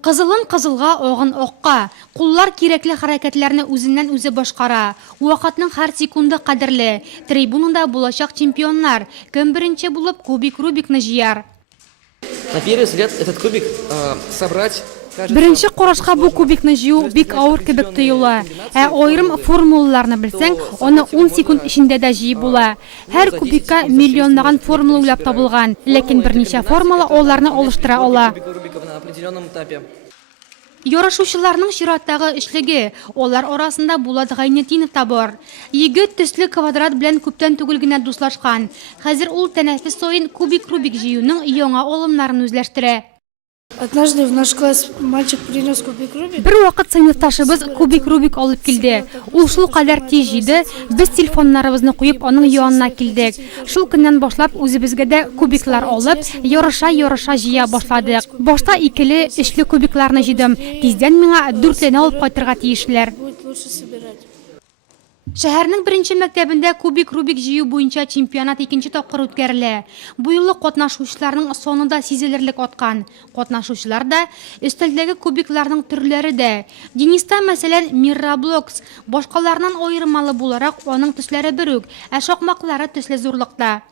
Кызылын кызылга, огын окка. Куллар кирәкле хәрәкәтләрне үзеннән үзе башкара. Вакытның һәр секунды кадерле. Трибунада булачак чемпионнар. Кем беренче булып кубик Рубикны җыяр? На первый взгляд этот кубик собрать... Беренче карашка бу кубикны җыю бик авыр кебек тоела. Аерым формулаларны белсәң, аны 10 секунд эчендә дә җыеп була. Һәр кубикка миллионлаган формула уйлап табылган, ләкин берничә формула аларны алыштыра ала. Ярышучыларның чираттагы эшлеге, алар арасында Булат Гайнетдинов та бар. Егет төсле квадрат белән күптән түгел генә дуслашкан. Хәзер ул тәнәфес саен кубик Рубик җыюның яңа алымнарын үзләштерә. Однажды в наш класс мальчик принес кубик Рубик. Бер вакыт сыйныфташыбыз кубик Рубик алып килде. Ул шул кадәр тиз җыйды, без телефоннарыбызны куеп аның янына килдек. Шул көннән башлап үзебезгә дә кубиклар алып, ярыша җыя башладык. Башта икеле, өчле кубикларны җыйдым. Тиздән миңа 4 алып кайтырга тиешләр. Будет лучше собирать. Шәһәрнең беренче мәктәбендә кубик Рубик җыю буенча чемпионат икенче тапкыр үткәрелә. Бу юлы катнашучыларның саны да сизелерлек аткан. Катнашучылар да, өстәлдәге кубикларның төрләре дә. Дениста, мәсәлән, Мирраблокс, башкалардан аермалы буларак аның төсләре бер үк, шакмаклары төсле зурлыкта.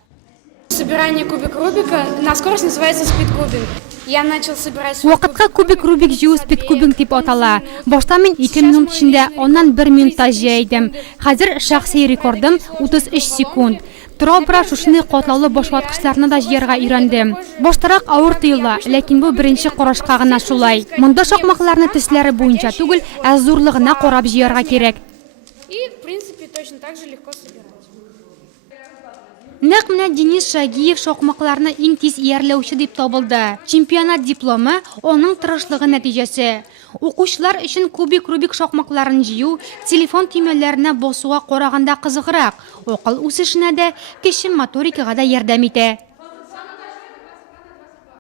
Собирание кубик Рубика на скорость называется спидкубинг. Я начал собирать... Вакытка кубик Рубик җыю спидкубинг дип атала. Башта мин 2 минут эчендә, аннан 1 минутта җыйдым. Хәзер шәхси рекордым 33 секунд. Тора-бара шушындай катлаулы башваткычларны да җыярга өйрәндем. Баштарак авыр тоела, ләкин бу беренче карашка гына шулай. Монда шакмакларны төсләре буенча түгел, зурлыгына карап җыярга кирәк. И, в принципе, точно так же легко собирать. Нәкъ менә Денис Шагиев шакмакларны иң тиз иярләүче дип табылды. Чемпионат дипломы аның тырышлыгы нәтиҗәсе. Укучылар өчен кубик Рубик шакмакларын җыю телефон төймәләренә басуга караганда кызыграк. Акыл үсешенә дә, кече моторикага да ярдәм итә.